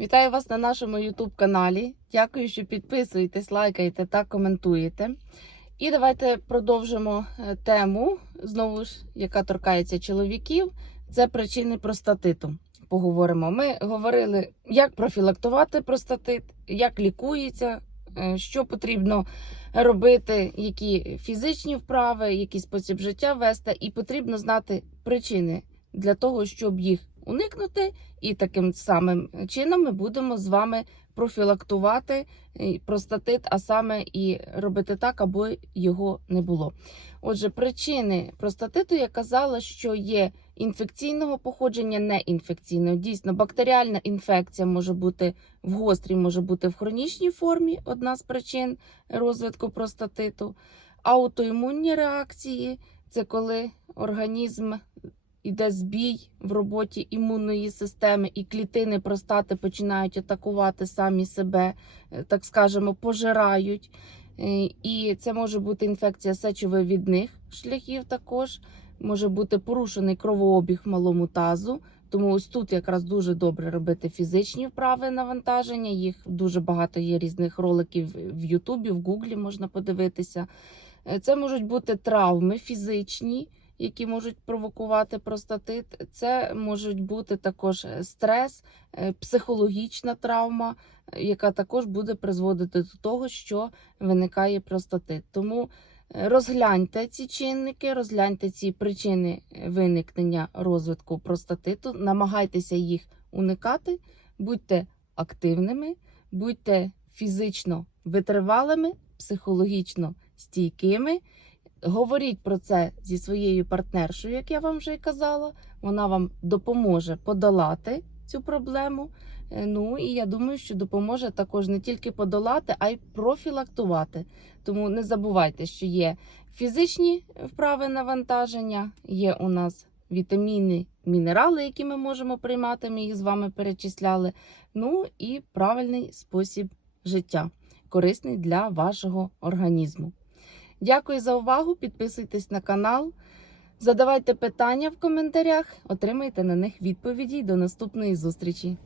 Вітаю вас на нашому YouTube каналі. Дякую, що підписуєтесь, лайкаєте та коментуєте. І давайте продовжимо е, тему, знову ж, яка торкається чоловіків. Це причини простатиту. Поговоримо. Ми говорили, як профілактувати простатит, як лікується, е, що потрібно робити, які фізичні вправи, який спосіб життя вести, і потрібно знати причини для того, щоб їх уникнути. І таким самим чином ми будемо з вами профілактувати е, простатит, а саме і робити так, аби його не було. Отже, причини простатиту я казала, що є інфекційного походження, неінфекційного. Дійсно, бактеріальна інфекція може бути в гострій, може бути в хронічній формі. Одна з причин розвитку простатиту. Аутоімунні реакції це коли організм іде збій в роботі імунної системи, і клітини простати починають атакувати самі себе, е, так скажемо, пожирають. Е, І це може бути інфекція сечовивідних шляхів також, може бути порушений кровообіг в малому тазу. Тому ось тут якраз дуже добре робити фізичні вправи навантаження. Їх дуже багато є різних роликів в Ютубі, в Гуглі можна подивитися. Е, Це можуть бути травми фізичні, які можуть провокувати простатит. Це можуть бути також е, стрес, е, психологічна травма, е, яка також буде призводити до того, що виникає простатит. Тому розгляньте ці чинники, розгляньте ці причини виникнення розвитку простатиту, намагайтеся їх уникати, будьте активними, будьте фізично витривалими, психологічно стійкими. Говоріть про це зі своєю партнершою, як я вам вже й казала. Вона вам допоможе подолати цю проблему. Е, Ну і я думаю, що допоможе також не тільки подолати, а й профілактувати. Тому не забувайте, що є фізичні вправи навантаження, є у нас вітаміни, мінерали, які ми можемо приймати. Ми їх з вами перечисляли. Ну і правильний спосіб життя, корисний для вашого організму. Дякую за увагу. Підписуйтесь на канал, задавайте питання в коментарях, отримайте на них відповіді. До наступної зустрічі!